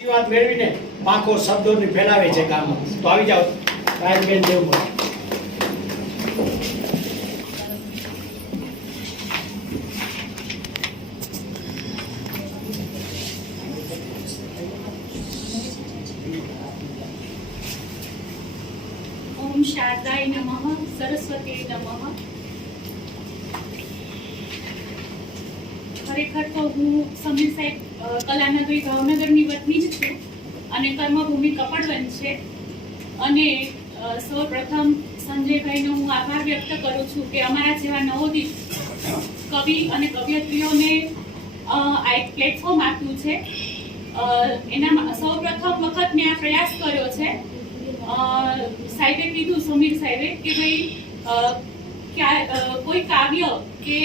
વાત મેળવીને પાકો શબ્દોની ફેલાવે છે ગામમાં. તો આવી જાઓ રાજબેન દેવમોર. ઓમ શારદાય નમઃ સરસ્વતી નમઃ. ખરેખર તો હું સમીર સાહેબ કલાનગરી ભાવનગરની વતની જ છું અને કર્મભૂમિ કપડવંજ છે. અને સૌપ્રથમ સંજયભાઈનો હું આભાર વ્યક્ત કરું છું કે અમારા જેવા નવોદિત કવિ અને કવયત્રીઓને આ એક પ્લેટફોર્મ આપ્યું છે. એના સૌપ્રથમ વખત મેં આ પ્રયાસ કર્યો છે. સાહેબે કીધું, સમીર સાહેબે, કે ભાઈ કોઈ કાવ્ય કે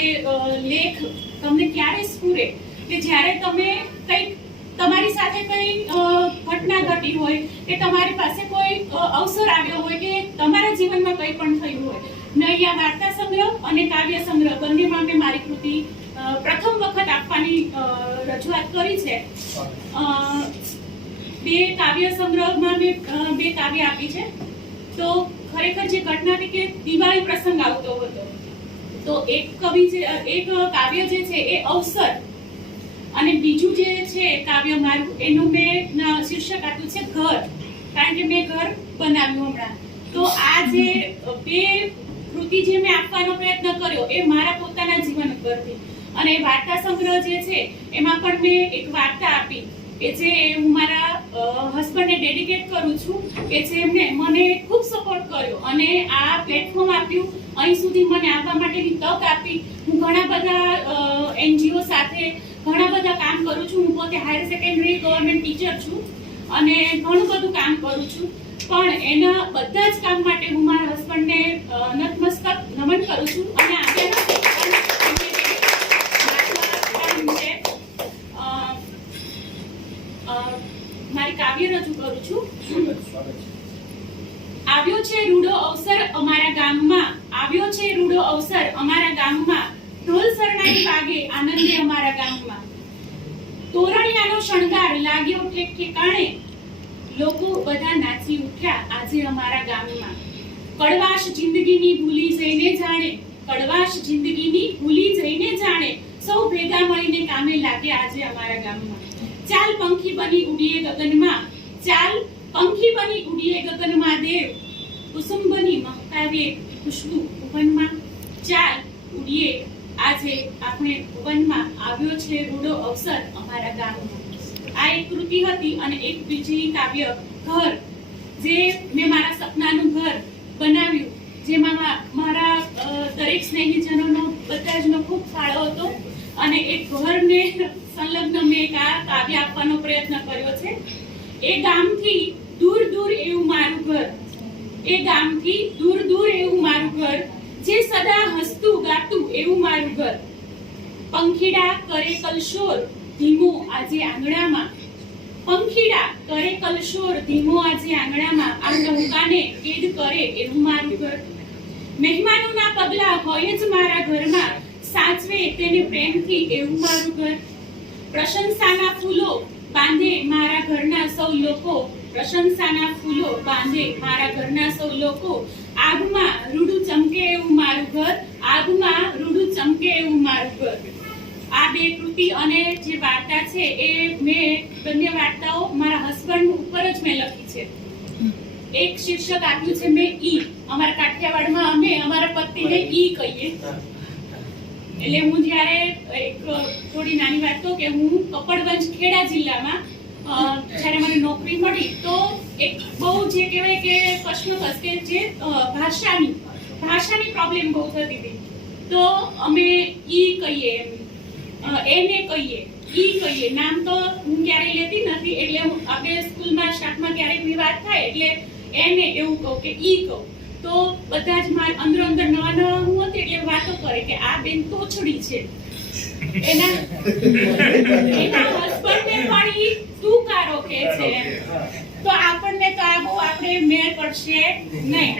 લેખ તમને ક્યારે સ્ફુરે કે જ્યારે તમે કંઈક તમારી સાથે કંઈ ઘટના ઘટી હોય કે તમારી પાસે કોઈ અવસર આવ્યો હોય કે તમારા જીવનમાં કંઈ પણ થયું હોય. મેં અહીંયા વાર્તા સંગ્રહ અને કાવ્ય સંગ્રહ બંનેમાં મેં મારી કૃતિ પ્રથમ વખત આપવાની રજૂઆત કરી છે. બે કાવ્ય સંગ્રહમાં મેં બે કાવ્ય આપી છે. તો ખરેખર જે ઘટના હતી કે દિવાળી પ્રસંગ આવતો હતો, તો એક કાવ્ય જે છે એ અવસર, અને બીજું જે છે કાવ્ય મારું, એનું મેં શીર્ષક આપ્યું છે ઘર, કારણ કે મેં ઘર બનાવ્યું હમણાં. તો આ જે બે કૃતિ જે મેં આપવાનો પ્રયત્ન કર્યો એ મારા પોતાના જીવન ઉપરથી. અને વાર્તા સંગ્રહ જે છે એમાં પણ મેં એક વાર્તા આપી કે જે હું મારા હસબન્ડને ડેડિકેટ કરું છું, કે જેમણે મને ખૂબ સપોર્ટ કર્યો અને આ પ્લેટફોર્મ આપ્યું, અહીં સુધી મને આવવા માટેની તક આપી. હું ઘણા બધા એનજીઓ સાથે ઘણા બધા કામ કરું છું. હું પોતે હાયર સેકન્ડરી ગવર્મેન્ટ ટીચર છું અને ઘણું બધું કામ કરું છું, પણ એના બધા જ કામ માટે હું મારા હસબન્ડને નતમસ્તક નમન કરું છું. અને મારી કાવ્ય રજૂ કરું છું. આવ્યો છે રૂડો અવસર અમારા ગામમાં, આવ્યો છે રૂડો અવસર અમારા ગામમાં, ઢોલ શરણાઈ વાગે આનંદે અમારા ગામમાં, તોરણિયાનો શણગાર લાગ્યો ઠેકાણે, લોકો બધા નાચી ઉઠ્યા આજે અમારા ગામમાં. કડવાશ જિંદગીની ભૂલી જઈને જાણે, કડવાશ જિંદગીની ભૂલી જઈને જાણે, સૌ ભેગા મળીને કામે લાગ્યા આજે અમારા ગામમાં. ચાલ પંખી બની ઉડીએ ગગનમાં, ચાલ પંખી બની ઉડીએ ગગનમાં દેવ, કુસુમ બની મહકાવીએ ખુશ્બુ ભુવનમાં. ચાલ ઉડીએ આજે આપણે ભુવનમાં, આવ્યો છે રૂડો અવસર અમારા ગામમાં. આ એક કૃતિ હતી. અને એક બીજી કાવ્ય ઘર, જે મેં મારા સપનાનું ઘર બનાવ્યું, જેમાં મારા દરેક સ્નેહીજનોનો બધા જનો ખૂબ ફાળો હતો. અને એક ઘરને સંલગ્ન મેં એક આ કાવ્ય આપવાનો પ્રયત્ન કર્યો છે. એ ગામથી દૂર દૂર એવું મારું ઘર, એ ગામથી દૂર દૂર એવું મારું ઘર, જે સદા હસતું ગાતું એવું મારું ઘર. પંખીડા કરે કલશોર ધીમો આજે આંગણામાં, પંખીડા કરે કલશોર ધીમો આજે આંગણામાં, આ નૌકાને કેદ કરે એવું મારું ઘર. મહેમાનોના પગલા હોય જ મારા ઘરમાં, સાચવે તેને પ્રેમથી એવું મારું ઘર. પ્રશંસાના ફૂલો બાંધે મારા ઘરના સૌ લોકો, પ્રશંસાના ફૂલો બાંધે મારા ઘરના સૌ લોકો, આગમાં રૂડું ચમકે એવું મારું ઘર, આગમાં રૂડું ચમકે એવું મારું ઘર. આ બે કૃતિ અને જે વાર્તા છે એ મેં બંને વાર્તાઓ મારા હસબન્ડ ઉપર જ મેં લખી છે. એક શીર્ષક આપ્યું છે મેં ઈ. અમારા કાઠિયાવાડમાં અમે અમારા પતિને ઈ કહીએ. એટલે હું જ્યારે એક થોડી નાની વાત કહું કે હું કપડવંજ ખેડા જિલ્લામાં જ્યારે મને નોકરી મળી, તો એક બહુ જે કહેવાય કે કશ્મકશ કે જે ભાષાની પ્રોબ્લેમ બહુ થતી હતી. તો અમે ઈ કહીએ, એને કહીએ, ઈ કહીએ. નામ તો હું ક્યારેય લેતી નથી, એટલે આપણે સ્કૂલમાં સ્ટાફમાં ક્યારેક બી વાત થાય એટલે એને એવું કહું કે ઈ કહું. તો બધા જ અંદર નવા હું હતી એટલે વાતો કરે કે આ બેન તોછડી છે. એના હસબન્ડને પણ ઈ તુકારો કહે છે. તો આપણને તો આ બહુ આપણે મેળ પડશે નહીં.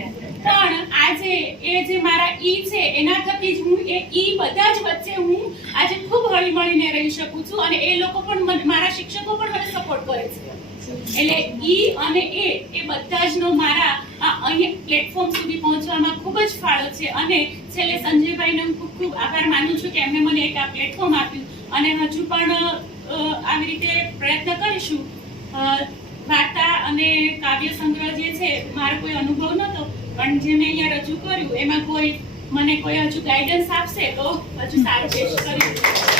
પણ આ આજે એ જે મારા ઈ છે એના થકી જ હું એ ઈ બધા જ વચ્ચે હું આજે ખૂબ હળી મળીને રહી શકું છું અને એ લોકો પણ મારા શિક્ષકો પણ મને સપોર્ટ કરે છે. એટલે ઈ અને એ બધા જનો મારા આ અહીંયા પ્લેટફોર્મ સુધી પહોંચવામાં ખૂબ જ ફાળો છે અને છેલ્લે સંજયભાઈનો હું ખૂબ ખૂબ આભાર માનું છું કે એમને મને એક આ પ્લેટફોર્મ આપ્યું અને હજુ પણ આવી રીતે પ્રયત્ન કરીશું. વાર્તા અને કાવ્ય સંગ્રહ જે છે મારો કોઈ અનુભવ નહોતો પણ જે મેં અહીંયા રજૂ કર્યું એમાં કોઈ મને કોઈ હજુ ગાઈડન્સ આપશે તો હજુ સારું પેશ કરીશું.